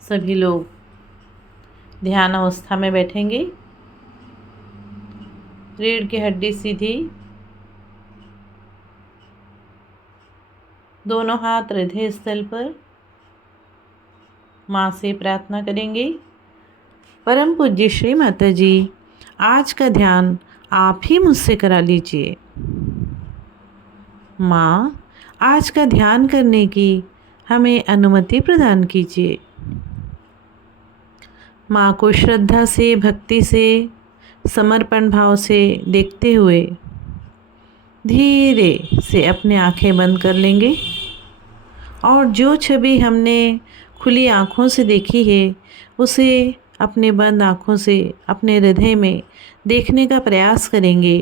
सभी लोग ध्यान अवस्था में बैठेंगे। रीढ़ की हड्डी सीधी, दोनों हाथ हृदय स्थल पर। माँ से प्रार्थना करेंगे, परम पूज्य श्री माता जी, आज का ध्यान आप ही मुझसे करा लीजिए। माँ, आज का ध्यान करने की हमें अनुमति प्रदान कीजिए। माँ को श्रद्धा से, भक्ति से, समर्पण भाव से देखते हुए धीरे से अपने आंखें बंद कर लेंगे और जो छवि हमने खुली आँखों से देखी है उसे अपने बंद आँखों से अपने हृदय में देखने का प्रयास करेंगे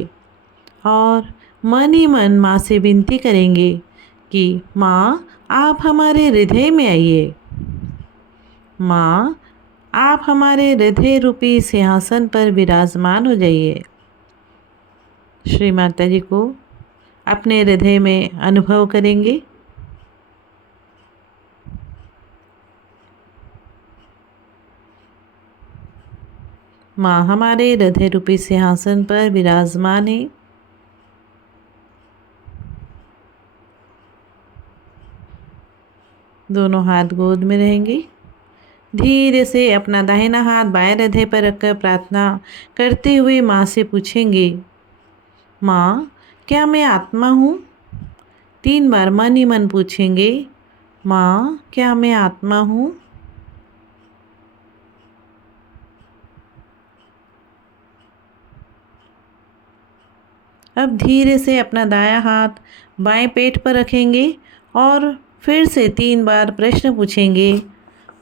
और मन ही मन माँ से विनती करेंगे कि माँ, आप हमारे हृदय में आइए। माँ, आप हमारे हृदय रूपी सिंहासन पर विराजमान हो जाइए। श्री माता जी को अपने हृदय में अनुभव करेंगे। माँ हमारे हृदय रूपी सिंहासन पर विराजमान है। दोनों हाथ गोद में रहेंगे। धीरे से अपना दाहिना हाथ बाएं हृदय पर रखकर प्रार्थना करते हुए माँ से पूछेंगे, माँ, क्या मैं आत्मा हूँ? 3 बार मन ही मन पूछेंगे, माँ, क्या मैं आत्मा हूँ? अब धीरे से अपना दायां हाथ बाएं पेट पर रखेंगे और फिर से 3 बार प्रश्न पूछेंगे,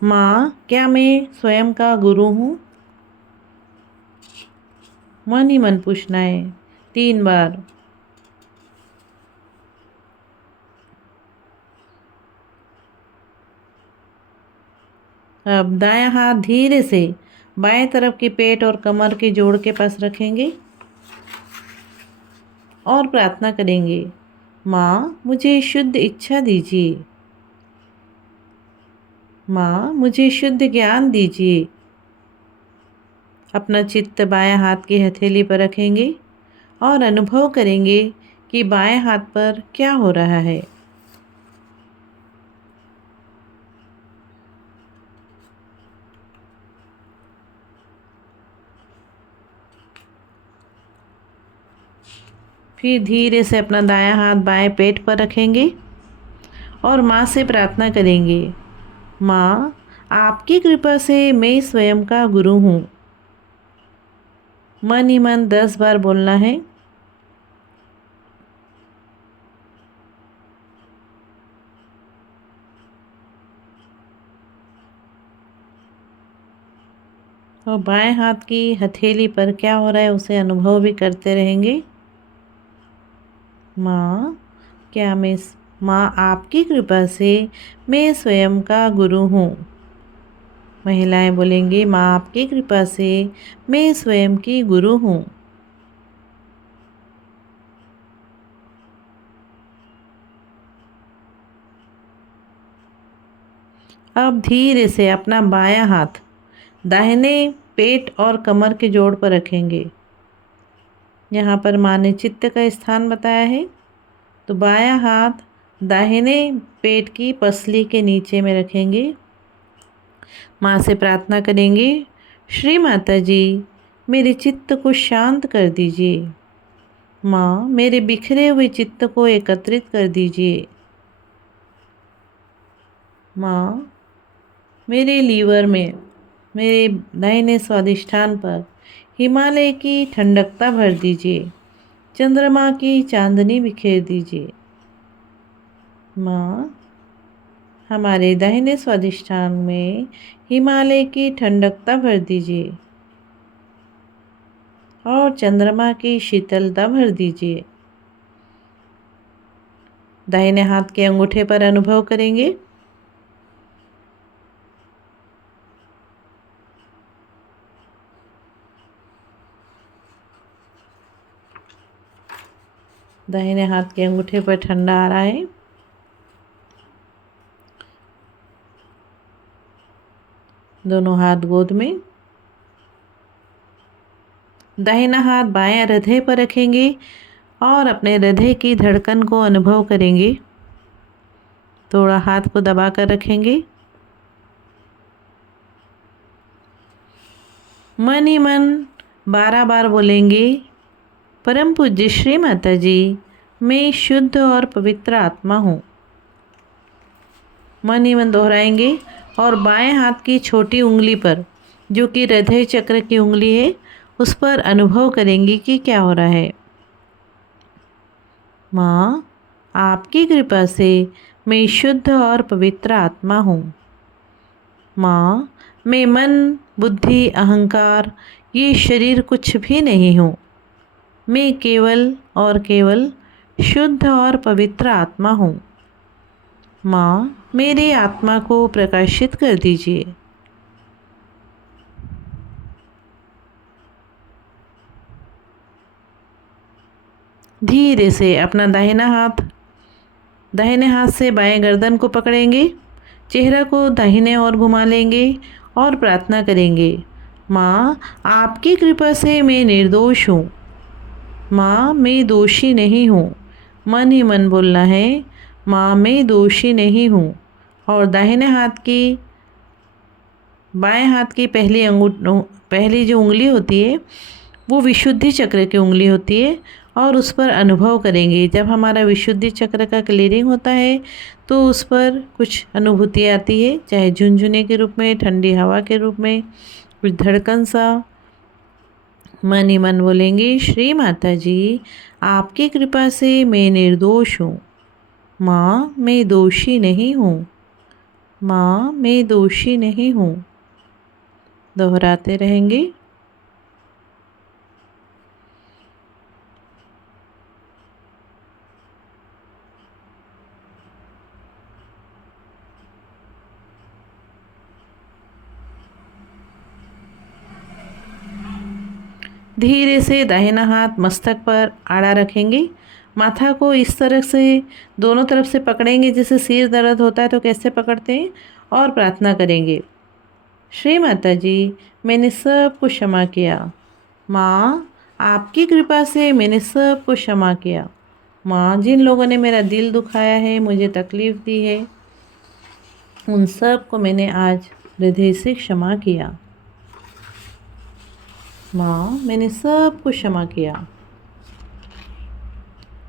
माँ, क्या मैं स्वयं का गुरु हूँ? मन ही मन पूछना है 3 बार। अब दायां हाथ धीरे से बाएं तरफ के पेट और कमर के जोड़ के पास रखेंगे और प्रार्थना करेंगे, माँ, मुझे शुद्ध इच्छा दीजिए। माँ, मुझे शुद्ध ज्ञान दीजिए। अपना चित्त बाएं हाथ की हथेली पर रखेंगे और अनुभव करेंगे कि बाएं हाथ पर क्या हो रहा है। फिर धीरे से अपना दायां हाथ बाएं पेट पर रखेंगे और माँ से प्रार्थना करेंगे, माँ, आपकी कृपा से मैं स्वयं का गुरु हूँ। मन ही मन 10 बार बोलना है। और बाएं हाथ की हथेली पर क्या हो रहा है उसे अनुभव भी करते रहेंगे। माँ, क्या मैं माँ, आपकी कृपा से मैं स्वयं का गुरु हूँ। महिलाएं बोलेंगी, माँ, आपकी कृपा से मैं स्वयं की गुरु हूँ। अब धीरे से अपना बायां हाथ दाहिने पेट और कमर के जोड़ पर रखेंगे। यहाँ पर माँ ने चित्त का स्थान बताया है, तो बायां हाथ दाहिने पेट की पसली के नीचे में रखेंगे। माँ से प्रार्थना करेंगे, श्री माता जी, मेरे चित्त को शांत कर दीजिए। माँ, मेरे बिखरे हुए चित्त को एकत्रित कर दीजिए। माँ, मेरे लीवर में, मेरे दाहिने स्वादिष्ठान पर हिमालय की ठंडकता भर दीजिए। चंद्रमा की चांदनी बिखेर दीजिए। माँ, हमारे दाहिने स्वादिष्ठान में हिमालय की ठंडकता भर दीजिए और चंद्रमा की शीतलता भर दीजिए। दाहिने हाथ के अंगूठे पर अनुभव करेंगे। दाहिने हाथ के अंगूठे पर ठंडा आ रहा है। दोनों हाथ गोद में। दाहिना हाथ बाएं हृदय पर रखेंगे और अपने हृदय की धड़कन को अनुभव करेंगे। थोड़ा हाथ को दबा कर रखेंगे। मन ही मन 12 बार बोलेंगे, परम पूज्य श्री माता जी, मैं शुद्ध और पवित्र आत्मा हूँ। मन ही मन दोहराएंगे और बाएं हाथ की छोटी उंगली पर, जो कि हृदय चक्र की उंगली है, उस पर अनुभव करेंगे कि क्या हो रहा है। माँ, आपकी कृपा से मैं शुद्ध और पवित्र आत्मा हूँ। माँ, मैं मन, बुद्धि, अहंकार, ये शरीर कुछ भी नहीं हूँ। मैं केवल और केवल शुद्ध और पवित्र आत्मा हूँ। माँ, मेरी आत्मा को प्रकाशित कर दीजिए। धीरे से अपना दाहिने हाथ से बाएं गर्दन को पकड़ेंगे, चेहरा को दाहिने ओर घुमा लेंगे और प्रार्थना करेंगे, माँ, आपकी कृपा से मैं निर्दोष हूँ। माँ, मैं दोषी नहीं हूँ। मन ही मन बोलना है, माँ, मैं दोषी नहीं हूँ। और दाहिने हाथ की बाएं हाथ की पहली जो उंगली होती है वो विशुद्धि चक्र की उंगली होती है और उस पर अनुभव करेंगे। जब हमारा विशुद्धि चक्र का क्लियरिंग होता है तो उस पर कुछ अनुभूति आती है, चाहे झुनझुने के रूप में, ठंडी हवा के रूप में, कुछ धड़कन सा। मन ही मन बोलेंगे, श्री माता जी, आपकी कृपा से मैं निर्दोष हूँ। माँ, मैं दोषी नहीं हूँ। माँ, मैं दोषी नहीं हूँ। दोहराते रहेंगे। धीरे से दाहिना हाथ मस्तक पर आड़ा रखेंगे। माथा को इस तरह से दोनों तरफ से पकड़ेंगे, जैसे सिर दर्द होता है तो कैसे पकड़ते हैं, और प्रार्थना करेंगे, श्री माता जी, मैंने सब को क्षमा किया। माँ, आपकी कृपा से मैंने सब को क्षमा किया। माँ, जिन लोगों ने मेरा दिल दुखाया है, मुझे तकलीफ़ दी है, उन सब को मैंने आज हृदय से क्षमा किया। माँ, मैंने सब को क्षमा किया।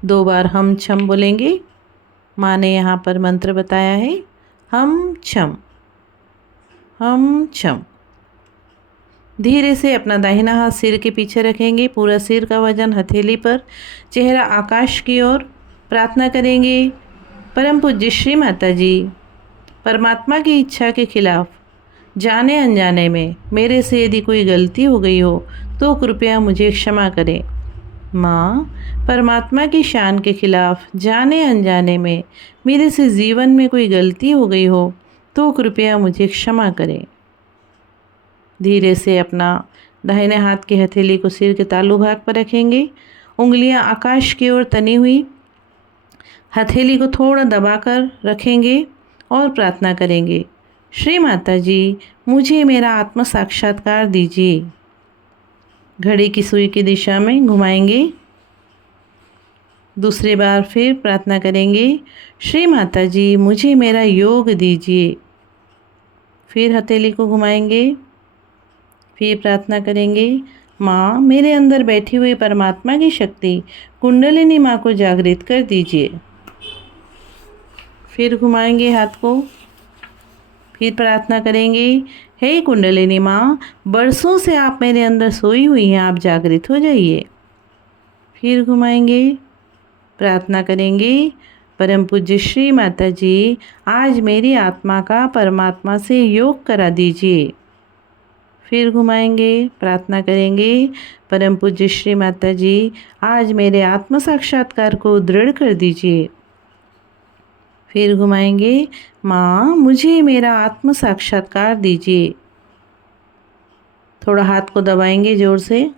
2 बार हम छम बोलेंगे। माँ ने यहाँ पर मंत्र बताया है, हम छम, हम छम। धीरे से अपना दाहिना हाथ सिर के पीछे रखेंगे, पूरा सिर का वजन हथेली पर, चेहरा आकाश की ओर। प्रार्थना करेंगे, परम पूज्य श्री माता जी, परमात्मा की इच्छा के खिलाफ जाने अनजाने में मेरे से यदि कोई गलती हो गई हो तो कृपया मुझे क्षमा करें। माँ, परमात्मा की शान के खिलाफ जाने अनजाने में मेरे से जीवन में कोई गलती हो गई हो तो कृपया मुझे क्षमा करें। धीरे से अपना दाहिने हाथ की हथेली को सिर के तालू भाग पर रखेंगे, उंगलियां आकाश की ओर तनी हुई, हथेली को थोड़ा दबाकर रखेंगे और प्रार्थना करेंगे, श्री माता जी, मुझे मेरा आत्म साक्षात्कार दीजिए। घड़ी की सुई की दिशा में घुमाएंगे। दूसरी बार फिर प्रार्थना करेंगे, श्री माता जी, मुझे मेरा योग दीजिए। फिर हथेली को घुमाएंगे। फिर प्रार्थना करेंगे, माँ, मेरे अंदर बैठी हुई परमात्मा की शक्ति कुंडलिनी माँ को जागृत कर दीजिए। फिर घुमाएंगे हाथ को। फिर प्रार्थना करेंगे, हे कुंडलिनी माँ, बरसों से आप मेरे अंदर सोई हुई हैं, आप जागृत हो जाइए। फिर घुमाएंगे। प्रार्थना करेंगे, परम पूज्य श्री माता जी, आज मेरी आत्मा का परमात्मा से योग करा दीजिए। फिर घुमाएंगे। प्रार्थना करेंगे, परम पूज्य श्री माता जी, आज मेरे आत्म साक्षात्कार को दृढ़ कर दीजिए। फिर घुमाएंगे, माँ, मुझे मेरा आत्म साक्षात्कार दीजिए। थोड़ा हाथ को दबाएंगे जोर से।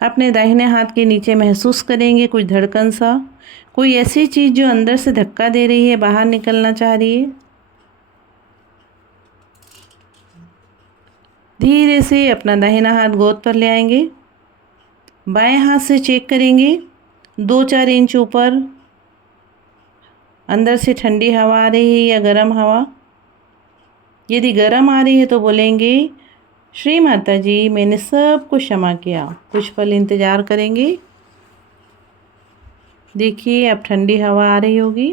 अपने दाहिने हाथ के नीचे महसूस करेंगे कुछ धड़कन सा, कोई ऐसी चीज़ जो अंदर से धक्का दे रही है, बाहर निकलना चाह रही है। धीरे से अपना दाहिना हाथ गोद पर ले आएंगे। बाएं हाथ से चेक करेंगे 2-4 इंच ऊपर अंदर से ठंडी हवा आ रही है या गर्म हवा। यदि गर्म आ रही है तो बोलेंगे श्री माता जी मैंने सब कुछ क्षमा किया। कुछ पल इंतज़ार करेंगे। देखिए अब ठंडी हवा आ रही होगी।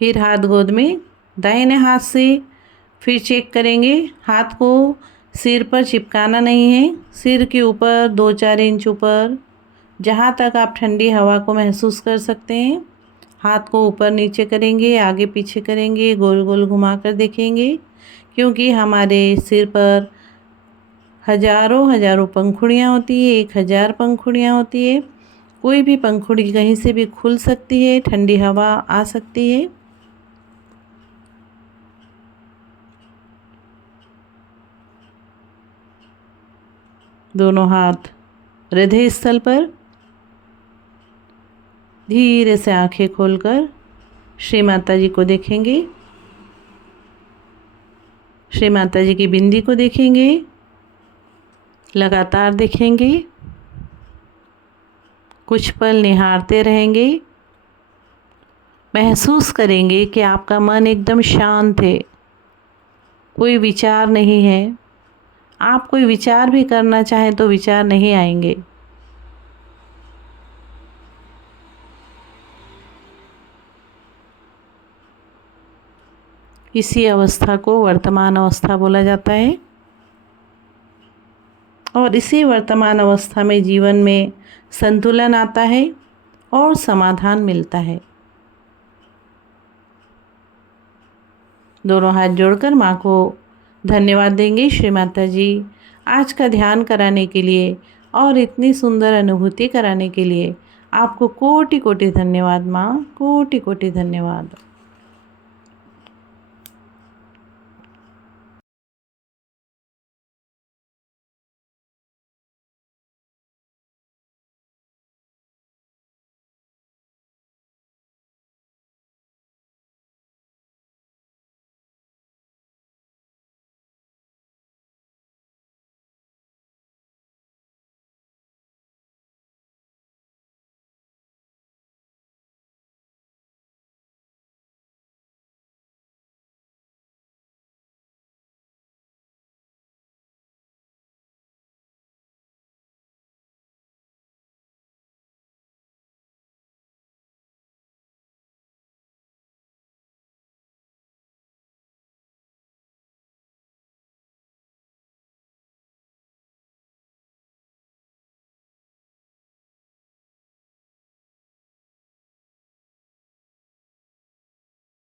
फिर हाथ गोद में दाहिने हाथ से फिर चेक करेंगे। हाथ को सिर पर चिपकाना नहीं है, सिर के ऊपर 2-4 इंच ऊपर जहाँ तक आप ठंडी हवा को महसूस कर सकते हैं। हाथ को ऊपर नीचे करेंगे, आगे पीछे करेंगे, गोल गोल घुमा कर देखेंगे, क्योंकि हमारे सिर पर हजारों हजारों पंखुड़ियाँ होती है, 1000 पंखुड़ियाँ होती है। कोई भी पंखुड़ी कहीं से भी खुल सकती है, ठंडी हवा आ सकती है। दोनों हाथ हृदय स्थल पर धीरे से आंखें खोलकर श्री माता जी को देखेंगे। श्री माता जी की बिंदी को देखेंगे, लगातार देखेंगे, कुछ पल निहारते रहेंगे। महसूस करेंगे कि आपका मन एकदम शांत है, कोई विचार नहीं है। आप कोई विचार भी करना चाहें तो विचार नहीं आएंगे। इसी अवस्था को वर्तमान अवस्था बोला जाता है और इसी वर्तमान अवस्था में जीवन में संतुलन आता है और समाधान मिलता है। दोनों हाथ जोड़कर माँ को धन्यवाद देंगे। श्री माता जी आज का ध्यान कराने के लिए और इतनी सुंदर अनुभूति कराने के लिए आपको कोटि कोटि धन्यवाद माँ, कोटि कोटि धन्यवाद।